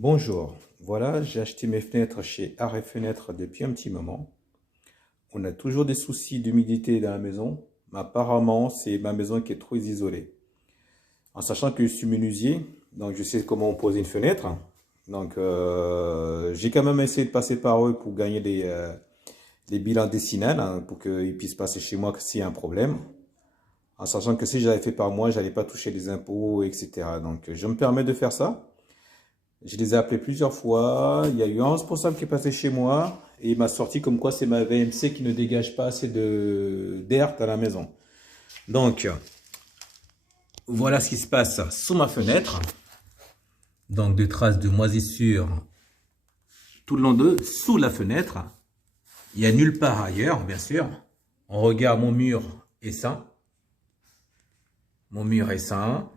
Bonjour, voilà, j'ai acheté mes fenêtres chez Arrêt Fenêtre depuis un petit moment. On a toujours des soucis d'humidité dans la maison, mais apparemment c'est ma maison qui est trop isolée. En sachant que je suis menuisier, donc je sais comment poser une fenêtre. Donc j'ai quand même essayé de passer par eux pour gagner des bilans décennales, hein, pour qu'ils puissent passer chez moi s'il y a un problème. En sachant que si j'avais fait par moi, j'allais pas toucher les impôts, etc. Donc je me permets de faire ça. Je les ai appelés plusieurs fois. Il y a eu un responsable qui est passé chez moi et il m'a sorti comme quoi c'est ma VMC qui ne dégage pas assez d'air à la maison. Donc, voilà ce qui se passe sous ma fenêtre. Donc, des traces de moisissure tout le long sous la fenêtre. Il n'y a nulle part ailleurs, bien sûr. On regarde mon mur est sain. Mon mur est sain.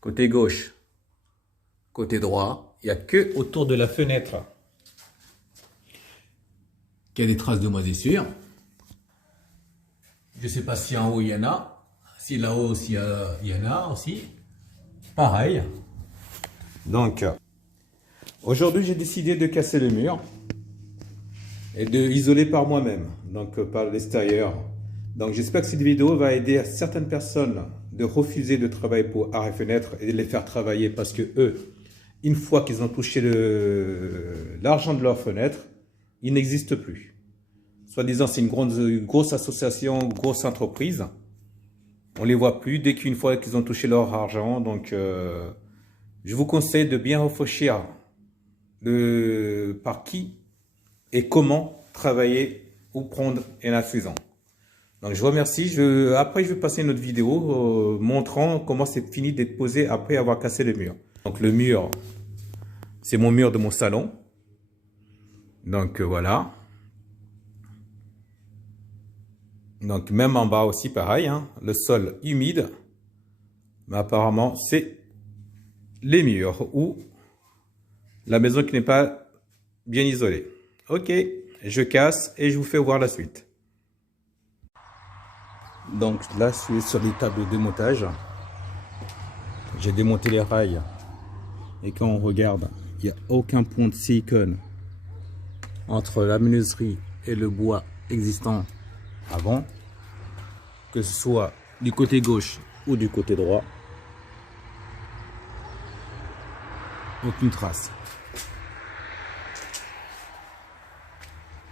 Côté gauche, côté droit, il n'y a que autour de la fenêtre qu'il y a des traces de moisissure. Je ne sais pas si en haut il y en a. Si là-haut aussi il y en a aussi. Pareil. Donc, aujourd'hui j'ai décidé de casser le mur et de isoler par moi-même, donc par l'extérieur. Donc j'espère que cette vidéo va aider à certaines personnes de refuser de travailler pour Arrêt Fenêtre et de les faire travailler parce que eux, une fois qu'ils ont touché l'argent de leur fenêtre, ils n'existent plus. Soi-disant, c'est une grosse association, une grosse entreprise. On les voit plus dès qu'une fois qu'ils ont touché leur argent. Donc, je vous conseille de bien réfléchir par qui et comment travailler ou prendre un insuffisant. Donc, je vous remercie. Après, je vais passer une autre vidéo montrant comment c'est fini d'être posé après avoir cassé le mur. Donc, le mur, c'est mon mur de mon salon. Donc, voilà. Donc, même en bas aussi, pareil, hein, le sol humide. Mais apparemment, c'est les murs ou la maison qui n'est pas bien isolée. Ok, je casse et je vous fais voir la suite. Donc là, je suis sur les tables de démontage. J'ai démonté les rails. Et quand on regarde, il n'y a aucun pont de silicone entre la menuiserie et le bois existant avant. Que ce soit du côté gauche ou du côté droit. Aucune trace.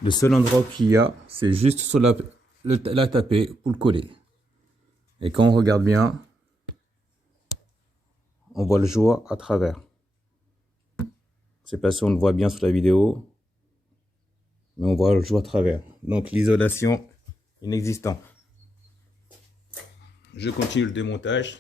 Le seul endroit qu'il y a, c'est juste sur la tapée pour le coller. Et quand on regarde bien, on voit le jour à travers. Je ne sais pas si on le voit bien sur la vidéo, mais on voit le jour à travers. Donc l'isolation inexistante. Je continue le démontage.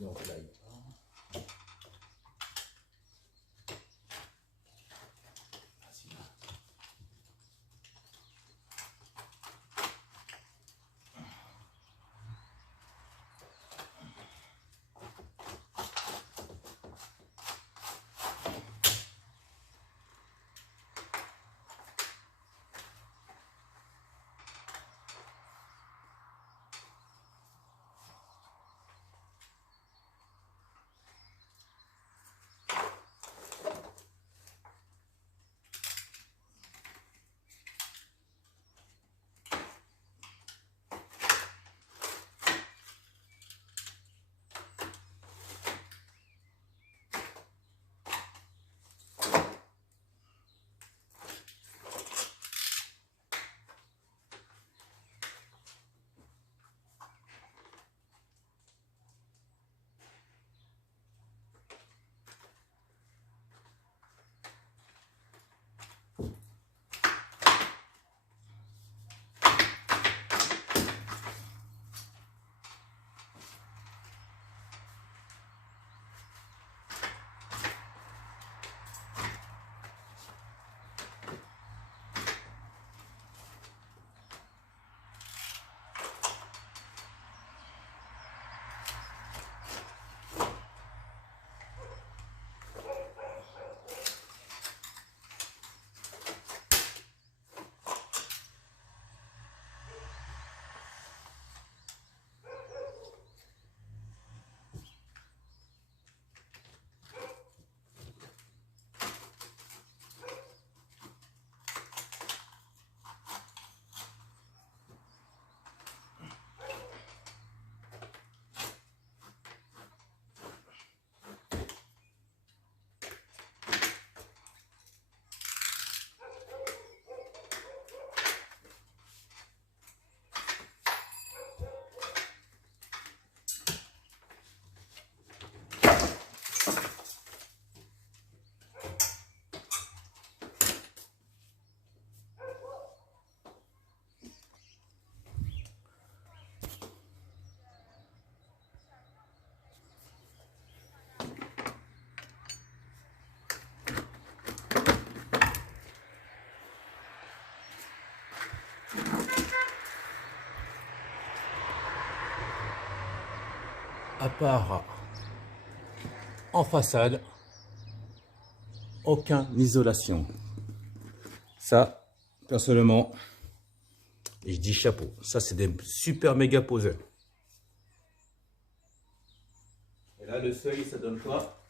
Donc là, à part en façade, aucune isolation. Ça, personnellement, je dis chapeau. Ça, c'est des super méga poseurs. Et là, le seuil, ça donne quoi?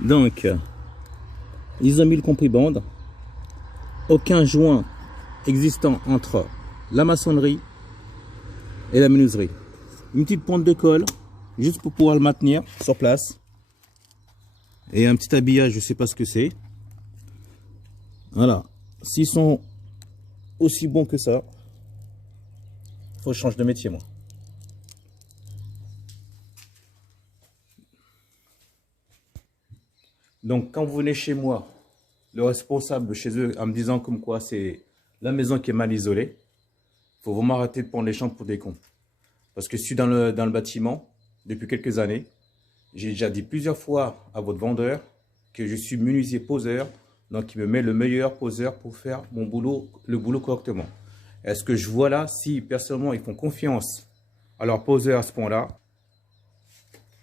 Donc, ils ont mis le compris-bande. Aucun joint existant entre la maçonnerie et la menuiserie. Une petite pointe de colle, juste pour pouvoir le maintenir sur place. Et un petit habillage, je sais pas ce que c'est. Voilà. S'ils sont aussi bons que ça, faut que je change de métier, moi. Donc, quand vous venez chez moi, le responsable chez eux, en me disant comme quoi c'est la maison qui est mal isolée, il faut vraiment arrêter de prendre les gens pour des cons. Parce que je suis dans le bâtiment depuis quelques années. J'ai déjà dit plusieurs fois à votre vendeur que je suis menuisier poseur, donc il me met le meilleur poseur pour faire mon boulot, le boulot correctement. Est-ce que je vois là, si personnellement ils font confiance à leur poseur à ce point-là.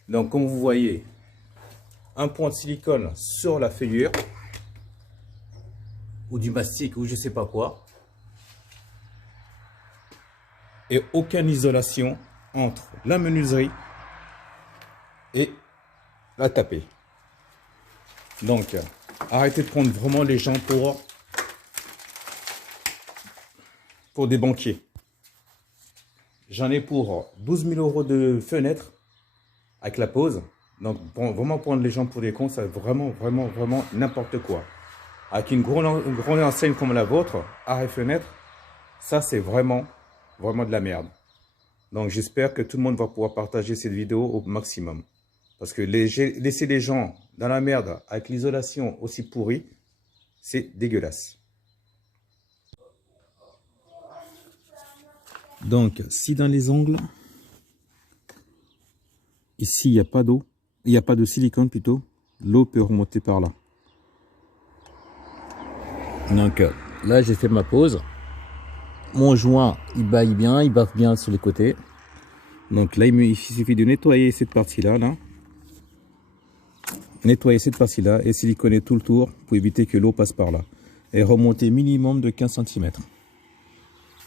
Donc comme vous voyez, un point de silicone sur la fêlure, ou du mastic, ou je sais pas quoi. Et aucune isolation entre la menuiserie et la tapée. Donc, arrêtez de prendre vraiment les gens pour des banquiers. J'en ai pour 12 000 euros de fenêtre avec la pose. Donc, vraiment prendre les gens pour des cons, c'est vraiment n'importe quoi. Avec une grande enseigne comme la vôtre, arrêt fenêtre, ça c'est vraiment de la merde. Donc, j'espère que tout le monde va pouvoir partager cette vidéo au maximum. Parce que laisser les gens dans la merde avec l'isolation aussi pourrie, c'est dégueulasse. Donc, si dans les angles, ici il n'y a pas d'eau, il n'y a pas de silicone plutôt, l'eau peut remonter par là. Donc là, j'ai fait ma pause. Mon joint, il baille bien, il baffe bien sur les côtés. Donc là, il suffit de nettoyer cette partie-là, là. Nettoyer cette partie-là et siliconer tout le tour pour éviter que l'eau passe par là. Et remonter minimum de 15 cm.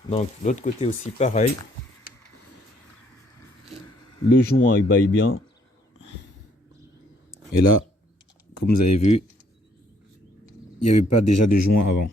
Donc l'autre côté aussi pareil. Le joint il baille bien. Et là, comme vous avez vu, il n'y avait pas déjà de joint avant.